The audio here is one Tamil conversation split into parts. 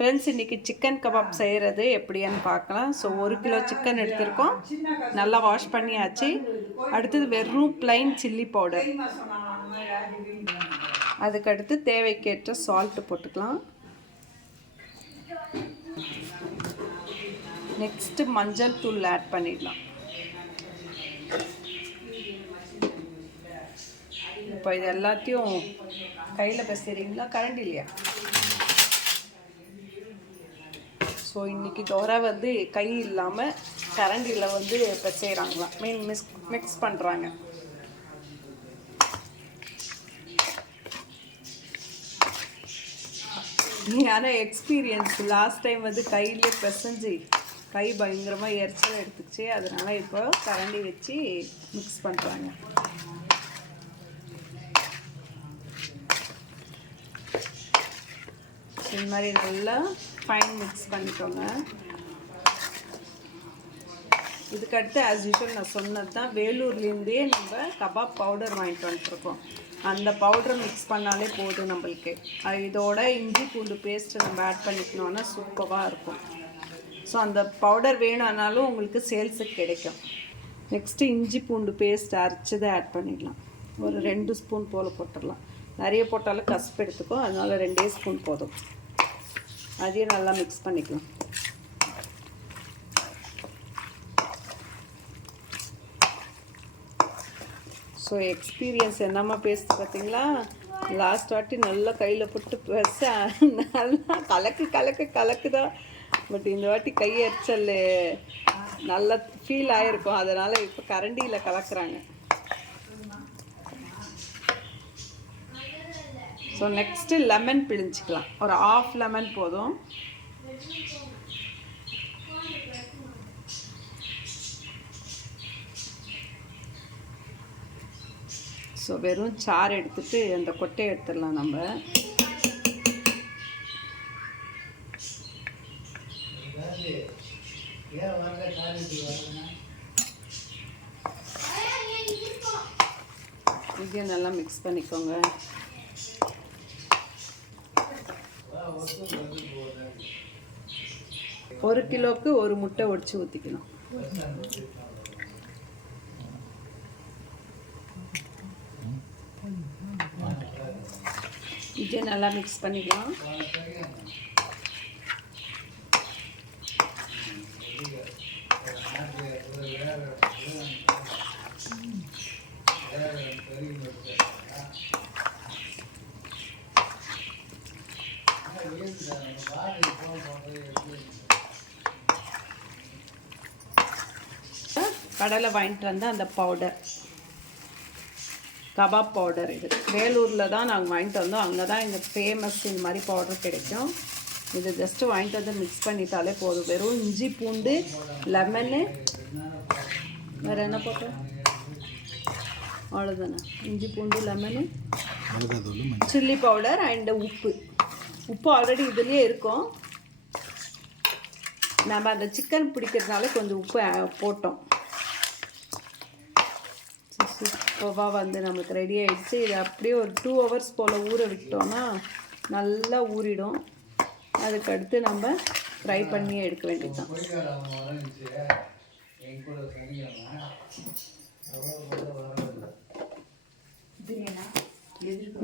ஃப்ரெண்ட்ஸ், இன்றைக்கி சிக்கன் கபாப் செய்கிறது எப்படின்னு பார்க்கலாம். ஸோ 1 கிலோ சிக்கன் எடுத்திருக்கோம், நல்லா வாஷ் பண்ணியாச்சு. அடுத்தது வெறும் ப்ளைன் சில்லி பவுடர், அதுக்கடுத்து தேவைக்கேற்ற சால்ட்டு போட்டுக்கலாம். நெக்ஸ்ட்டு மஞ்சள் தூள் ஆட் பண்ணிடலாம். இப்போ இது எல்லாத்தையும் கையில் பேசுகிறீங்களா, கரண்ட் இல்லையா? ஸோ இன்றைக்கி தோரை வந்து கை இல்லாமல் கரண்டியில் வந்து செய்கிறாங்களாம், மிக்ஸ் பண்ணுறாங்க. ஆனால் எக்ஸ்பீரியன்ஸ் லாஸ்ட் டைம் வந்து கையிலே பிசைஞ்சு கை பயங்கரமாக எரிச்சல் எடுத்துக்கிச்சு. அதனால் இப்போ கரண்டி வச்சு மிக்ஸ் பண்ணுறாங்க. இந்த மாதிரி நல்லா ஃபைன் மிக்ஸ் பண்ணிக்கோங்க. இதுக்கடுத்து ஆஸ் யூஷுவல் நான் சொன்னது தான், வேலூர்லேருந்தே நம்ம கபாப் பவுடர் வாங்கிட்டு வந்துட்டுருக்கோம். அந்த பவுடரை மிக்ஸ் பண்ணாலே போதும் நம்மளுக்கு. இதோட இஞ்சி பூண்டு பேஸ்ட்டு நம்ம ஆட் பண்ணிக்கணுன்னா சூப்பராக இருக்கும். ஸோ அந்த பவுடர் வேணும்னாலும் உங்களுக்கு சேல்ஸுக்கு கிடைக்கும். நெக்ஸ்ட்டு இஞ்சி பூண்டு பேஸ்ட் அரைச்சதை ஆட் பண்ணிடலாம். ஒரு 2 ஸ்பூன் போல் போட்டுடலாம். நிறைய போட்டாலும் கசப்பு எடுத்துக்கும், அதனால் 2 ஸ்பூன் போதும். அதையும் நல்லா மிக்ஸ் பண்ணிக்கலாம். ஸோ எக்ஸ்பீரியன்ஸ் என்னம்மா பேசுது பார்த்தீங்களா? லாஸ்ட் வாட்டி நல்லா கையில் போட்டு பேச நல்லா கலக்குதான். பட் இந்த வாட்டி கை எரிச்சல் நல்லா ஃபீல் ஆகிருக்கும், அதனால் இப்போ கரண்டியில் கலக்குறாங்க. ஸோ நெக்ஸ்ட்டு லெமன் பிழிஞ்சிக்கலாம். ஒரு 1/2 லெமன் போதும். ஸோ வெறும் சாறு எடுத்துட்டு அந்த கொட்டையை எடுத்துடலாம் நம்ம. இதையும் நல்லா மிக்ஸ் பண்ணிக்கோங்க. ஒரு கிலோவுக்கு 1 முட்டை உடைச்சு ஊற்றிக்கணும். இதை நல்லா மிக்ஸ் பண்ணிக்கலாம். கடலை வாங்கிட்டு வந்த அந்த பவுடர், கபாப் பவுடர், இது வேலூரில் தான் நாங்கள் வாங்கிட்டு வந்தோம். அங்கே தான் எங்கள் ஃபேமஸ் இந்த மாதிரி பவுடர் கிடைக்கும். இது ஜஸ்ட்டு வாங்கிட்டு வந்து மிக்ஸ் பண்ணிட்டாலே போதும். வெறும் இஞ்சி பூண்டு லெமனு, வேறு என்ன போட்டோம், அவ்வளோதானே. இஞ்சி பூண்டு லெமனு, சில்லி பவுடர் அண்டு உப்பு ஆல்ரெடி இதுலேயே இருக்கும். நம்ம அந்த சிக்கன் பிடிக்கிறதுனால கொஞ்சம் உப்பு போட்டோம். சூப்பராக வந்து நமக்கு ரெடி ஆகிடுச்சு. இது அப்படியே ஒரு 2 ஹவர்ஸ் போல் ஊற விட்டோன்னா நல்லா ஊறிடும். அதுக்கடுத்து நம்ம ஃப்ரை பண்ணி எடுக்க வேண்டியதுதான்.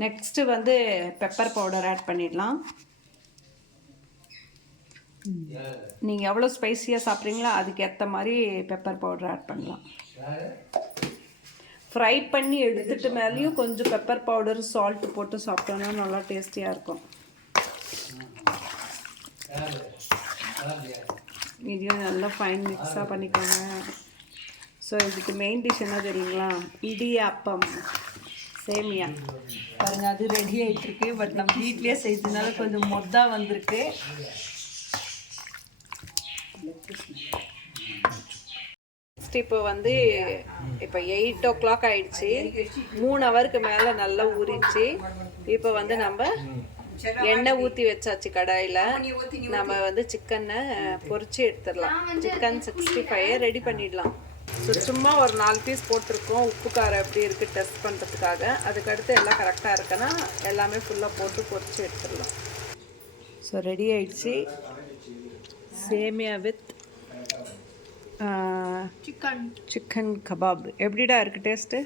நெக்ஸ்ட்டு வந்து பெப்பர் பவுடர் ஆட் பண்ணிடலாம். நீங்கள் எவ்வளோ ஸ்பைஸியாக சாப்பிட்றீங்களோ அதுக்கு ஏற்ற மாதிரி பெப்பர் பவுடர் ஆட் பண்ணலாம். ஃப்ரை பண்ணி எடுத்துட்டு மேலேயும் கொஞ்சம் பெப்பர் பவுடர் சால்ட்டு போட்டு சாப்பிட்டோன்னா நல்லா டேஸ்டியாக இருக்கும். இதையும் நல்லா ஃபைன் மிக்ஸாக பண்ணிக்கோங்க. ஸோ இதுக்கு மெயின் டிஷ் என்ன தெரியுங்களா? இடியாப்பம், சேமியா. பாருங்கள், அது ரெடி ஆகிட்டுருக்கு. பட் நம்ம வீட்லேயே செய்ததுனால கொஞ்சம் மொத்தாக வந்திருக்கு. இப்போ வந்து 8 o'clock ஆயிடுச்சு. 3 ஹவருக்கு மேலே நல்லா ஊறிடுச்சு. இப்போ வந்து நம்ம எண்ணெய் ஊற்றி வச்சாச்சு கடாயில். நம்ம வந்து சிக்கனை பொரிச்சு எடுத்துடலாம். சிக்கன் 65 ரெடி பண்ணிடலாம். ஸோ சும்மா ஒரு 4 பீஸ் போட்டிருக்கோம். உப்பு காரம் எப்படி இருக்குது டெஸ்ட் பண்ணுறதுக்காக. அதுக்கடுத்து எல்லாம் கரெக்டாக இருக்குன்னா எல்லாமே ஃபுல்லாக போட்டு பொரிச்சு எடுத்துடலாம். ஸோ ரெடி ஆயிடுச்சு சேமியா வித் சிக்கன் கபாப். எப்படிடா இருக்குது taste?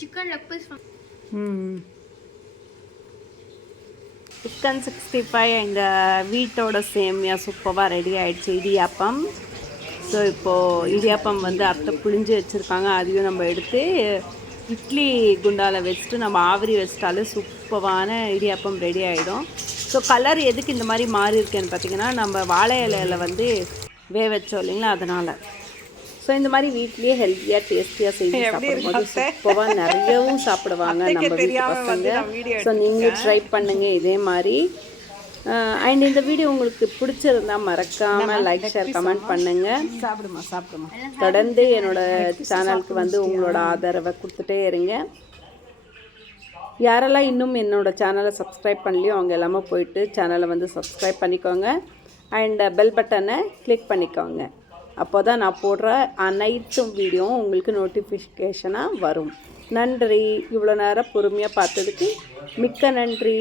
Chicken leg piece. Chicken 65 எங்கள் வீட்டோட சேமியா சூப்பராக ரெடி ஆகிடுச்சு. இடியாப்பம். ஸோ இப்போது இடியாப்பம் வந்து அத்தை புழிஞ்சு வச்சுருக்காங்க. அதையும் நம்ம எடுத்து இட்லி குண்டாவில் வச்சுட்டு நம்ம ஆவிரி வச்சிட்டாலே சூப்பரான இடியாப்பம் ரெடி ஆகிடும். ஸோ கலர் எதுக்கு இந்த மாதிரி மாறி இருக்கேன்னு பார்த்தீங்கன்னா, நம்ம வாழை இலையில் வந்து வச்சோம் இல்லைங்களா, அதனால். ஸோ இந்த மாதிரி வீட்லேயே ஹெல்த்தியாக டேஸ்டியாக செஞ்சு சாப்பிடும்போது சூப்பராக நிறையவும் சாப்பிடுவாங்க நம்ம வீட்டு பசங்க. ஸோ நீங்களும் ட்ரை பண்ணுங்கள் இதே மாதிரி. அண்ட் இந்த வீடியோ உங்களுக்கு பிடிச்சிருந்தா மறக்காமல் லைக் ஷேர் கமெண்ட் பண்ணுங்கள். சாப்பிடுமா தொடர்ந்து என்னோடய சேனலுக்கு வந்து உங்களோட ஆதரவை கொடுத்துட்டே இருங்க. யாரெல்லாம் இன்னும் என்னோடய சேனலை சப்ஸ்கிரைப் பண்ணலையோ அவங்க எல்லாமே போயிட்டு சேனலை வந்து சப்ஸ்கிரைப் பண்ணிக்கோங்க. அண்ட் பெல் பட்டனை கிளிக் பண்ணிக்கோங்க. அப்போ தான் நான் போடுற அனைத்து வீடியோவும் உங்களுக்கு நோட்டிஃபிகேஷனாக வரும். நன்றி. இவ்வளோ நேரம் பொறுமையாக பார்த்ததுக்கு மிக்க நன்றி.